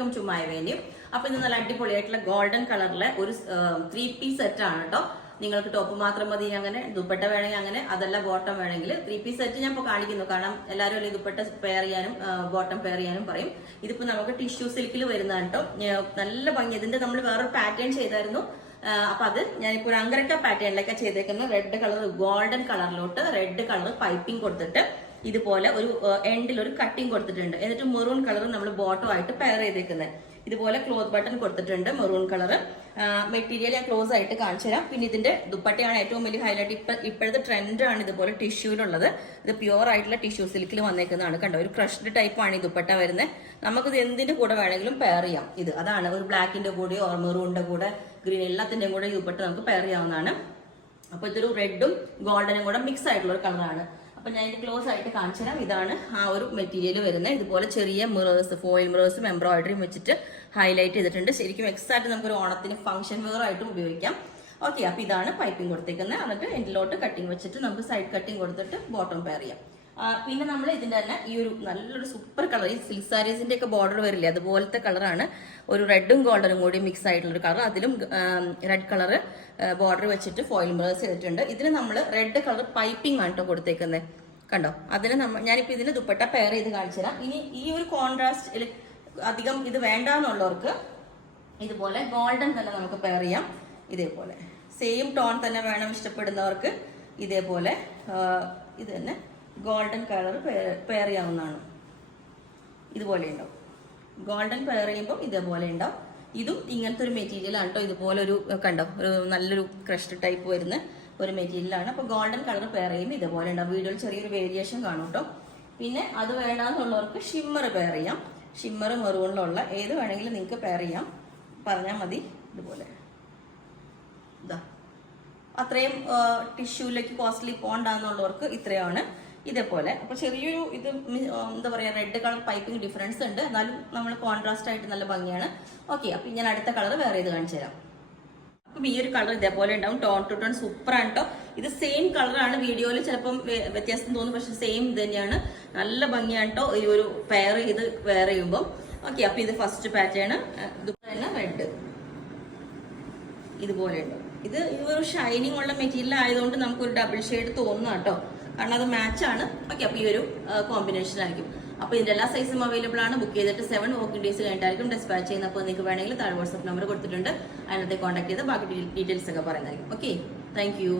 Welcome to my venue. അപ്പൊ ഇന്ന് നല്ല അടിപൊളിയായിട്ടുള്ള ഗോൾഡൻ കളറിലെ ഒരു 3-piece സെറ്റ് ആണ് കേട്ടോ. നിങ്ങൾക്ക് ടോപ്പ് മാത്രം മതി, അങ്ങനെ ദുപ്പട്ട വേണമെങ്കിൽ അങ്ങനെ, അതല്ല ബോട്ടം വേണമെങ്കിൽ 3-piece സെറ്റ് ഞാൻ ഇപ്പോൾ കാണിക്കുന്നു. കാരണം എല്ലാവരും അല്ലെങ്കിൽ ദുപ്പട്ട പെയർ ചെയ്യാനും ബോട്ടം പെയർ ചെയ്യാനും പറയും. ഇതിപ്പോ നമുക്ക് ടിഷ്യൂ സിൽക്കിൽ വരുന്നതാണ് കേട്ടോ. നല്ല ഭംഗി. ഇതിന്റെ നമ്മൾ വേറൊരു പാറ്റേൺ ചെയ്തായിരുന്നു. അപ്പൊ അത് ഞാനിപ്പോ ഒരു അങ്കരക്ക പാറ്റേണിലൊക്കെ ചെയ്തേക്കുന്ന റെഡ് കളർ ഗോൾഡൻ കളറിലോട്ട് റെഡ് കളർ പൈപ്പിംഗ് കൊടുത്തിട്ട് ഇതുപോലെ ഒരു എൻഡിൽ ഒരു കട്ടിങ് കൊടുത്തിട്ടുണ്ട്. എന്നിട്ട് മെറൂൺ കളർ നമ്മൾ ബോട്ടം ആയിട്ട് പെയർ ചെയ്തേക്കുന്നത്. ഇതുപോലെ ക്ലോത്ത് ബട്ടൺ കൊടുത്തിട്ടുണ്ട് മെറൂൺ കളർ. മെറ്റീരിയൽ ഞാൻ ക്ലോസ് ആയിട്ട് കാണിച്ചു തരാം. പിന്നെ ഇതിന്റെ ദുപ്പട്ടയാണ് ഏറ്റവും വലിയ ഹൈലൈറ്റ്. ഇപ്പോഴത്തെ ട്രെൻഡാണ് ഇതുപോലെ ടിഷ്യൂലുള്ളത്. ഇത് പ്യുവർ ആയിട്ടുള്ള ടിഷ്യൂ സിൽക്കിൽ വന്നേക്കുന്നതാണ്. കണ്ടോ, ഒരു ക്രഷ്ഡ് ടൈപ്പാണ് ഈ ദുപ്പട്ട വരുന്നത്. നമുക്കിത് എന്തിന്റെ കൂടെ വേണമെങ്കിലും പെയർ ചെയ്യാം. ഇത് അതാണ് ഒരു ബ്ലാക്കിന്റെ കൂടെയോ മെറൂണിന്റെ കൂടെ ഗ്രീൻ എല്ലാത്തിന്റെയും കൂടെ ഈ ദുപ്പട്ട നമുക്ക് പെയർ ചെയ്യാവുന്നതാണ്. അപ്പൊ ഇതൊരു റെഡും ഗോൾഡനും കൂടെ മിക്സ് ആയിട്ടുള്ള ഒരു കളറാണ്. അപ്പൊ ഞാൻ ഇത് ക്ലോസ് ആയിട്ട് കാണിച്ചു തരാം. ഇതാണ് ആ ഒരു മെറ്റീരിയൽ വരുന്നത്. ഇതുപോലെ ചെറിയ മിറേഴ്സ്, ഫോയിൽ മിറേഴ്സും എംബ്രോയിഡറിയും വെച്ചിട്ട് ഹൈലൈറ്റ് ചെയ്തിട്ടുണ്ട്. ശരിക്കും എക്സാക്ട് നമുക്കൊരു ഓണത്തിന് ഫംഗ്ഷൻ വെയർ ആയിട്ടും ഉപയോഗിക്കാം. ഓക്കെ, അപ്പൊ ഇതാണ് പൈപ്പിംഗ് കൊടുത്തേക്കുന്നത്. എന്നിട്ട് എൻഡിലോട്ട് കട്ടിങ് വെച്ചിട്ട് നമുക്ക് സൈഡ് കട്ടിങ് കൊടുത്തിട്ട് ബോട്ടം പെയർ ചെയ്യാം. പിന്നെ നമ്മൾ ഇതിന്റെ തന്നെ ഈ ഒരു നല്ലൊരു സൂപ്പർ കളർ, ഈ സിൽക്ക് സാരീസിന്റെ ഒക്കെ ബോർഡർ വരില്ലേ, അതുപോലത്തെ കളറാണ്. ഒരു റെഡും ഗോൾഡനും കൂടി മിക്സ് ആയിട്ടുള്ള ഒരു കളർ. അതിലും റെഡ് കളർ ബോർഡർ വെച്ചിട്ട് ഫോയിൽ മിറേഴ്സ് ചെയ്തിട്ടുണ്ട്. ഇതിന് നമ്മൾ റെഡ് കളർ പൈപ്പിംഗ് ആണ് കേട്ടോ കൊടുത്തേക്കുന്നത്. കണ്ടോ, അതിന് ഞാനിപ്പോ ഇതിന് ദുപ്പട്ട പെയർ ചെയ്ത് കാണിച്ചു തരാം. ഇനി ഈ ഒരു കോൺട്രാസ്റ്റ് അധികം ഇത് വേണ്ടാന്നുള്ളവർക്ക് ഇതുപോലെ ഗോൾഡൻ തന്നെ നമുക്ക് പെയർ ചെയ്യാം. ഇതേപോലെ സെയിം ടോൺ തന്നെ വേണം ഇഷ്ടപ്പെടുന്നവർക്ക് ഇതേപോലെ ഇത് തന്നെ ഗോൾഡൻ കളർ പെയർ ചെയ്യാവുന്നതാണ്. ഇതുപോലെ ഉണ്ടാവും. ഗോൾഡൻ പെയർ ചെയ്യുമ്പോൾ ഇതേപോലെ ഉണ്ടാവും. ഇതും ഇങ്ങനത്തെ ഒരു മെറ്റീരിയൽ ആണ് കേട്ടോ. ഇതുപോലെ ഒരു കണ്ടോ, ഒരു നല്ലൊരു ക്രഷ്ഡ് ടൈപ്പ് വരുന്ന ഒരു മെറ്റീരിയലാണ്. അപ്പോൾ ഗോൾഡൻ കളർ പെയർ ചെയ്യുമ്പോൾ ഇതേപോലെ ഉണ്ടാവും. വീഡിയോയിൽ ചെറിയൊരു വേരിയേഷൻ കാണും കേട്ടോ. പിന്നെ അത് വേണ്ടാന്നുള്ളവർക്ക് ഷിമ്മർ പെയർ ചെയ്യാം. ഷിമ്മർ മെറൂണിലുള്ള ഏത് വേണമെങ്കിലും നിങ്ങൾക്ക് പെയർ ചെയ്യാം, പറഞ്ഞാൽ മതി. ഇതുപോലെ ഇതാ അത്രയും ടിഷ്യൂലേക്ക് കോസ്റ്റ്ലി പോണ്ടാന്നുള്ളവർക്ക് ഇത്രയാണ്. ഇതേപോലെ അപ്പൊ ചെറിയൊരു ഇത് എന്താ പറയാ, റെഡ് കളർ പൈപ്പിംഗ് ഡിഫറൻസ് ഉണ്ട്. എന്നാലും നമ്മൾ കോൺട്രാസ്റ്റ് ആയിട്ട് നല്ല ഭംഗിയാണ്. ഓക്കെ, അപ്പൊ ഞാൻ അടുത്ത കളർ വേറെ ഇത് കാണിച്ചു തരാം. അപ്പം ഈ ഒരു കളർ ഇതേപോലെ ഉണ്ടാവും. ടോൺ ടു ടോൺ സൂപ്പർ ആണ് കേട്ടോ. ഇത് സെയിം കളറാണ്. വീഡിയോയിൽ ചിലപ്പം വ്യത്യാസം തോന്നും, പക്ഷെ സെയിം ഇത് തന്നെയാണ്. നല്ല ഭംഗിയാണ് കേട്ടോ ഈ ഒരു പെയർ ചെയ്ത് വെയർ ചെയ്യുമ്പോൾ. ഓക്കെ, അപ്പൊ ഇത് ഫസ്റ്റ് പാറ്റേൺ. ഇതുപോലെ റെഡ് ഇതുപോലെ ഉണ്ടാവും. ഇത് ഒരു ഷൈനിങ് ഉള്ള മെറ്റീരിയൽ ആയതുകൊണ്ട് നമുക്കൊരു ഡബിൾ ഷെയ്ഡ് തോന്നുന്നു കേട്ടോ, കാരണം അത് മാച്ചാണ്. ഓക്കെ, അപ്പൊ ഈ ഒരു കോമ്പിനേഷൻ ആയിരിക്കും. അപ്പൊ ഇതിന്റെ എല്ലാ സൈസും അവൈലബിൾ ആണ്. ബുക്ക് ചെയ്തിട്ട് 7 വർക്കിംഗ് ഡേയ്സ് കഴിഞ്ഞിട്ടായിരിക്കും ഡിസ്പാച്ച് ചെയ്യുന്നത്. അപ്പോൾ നിങ്ങൾക്ക് വേണമെങ്കിൽ താഴെ വാട്സ്ആപ്പ് നമ്പർ കൊടുത്തിട്ടുണ്ട്, അതിനകത്ത് കോൺടാക്ട് ചെയ്ത് ബാക്കി ഡീറ്റെയിൽസ് ഒക്കെ പറയുന്നതായിരിക്കും. Okay, thank you.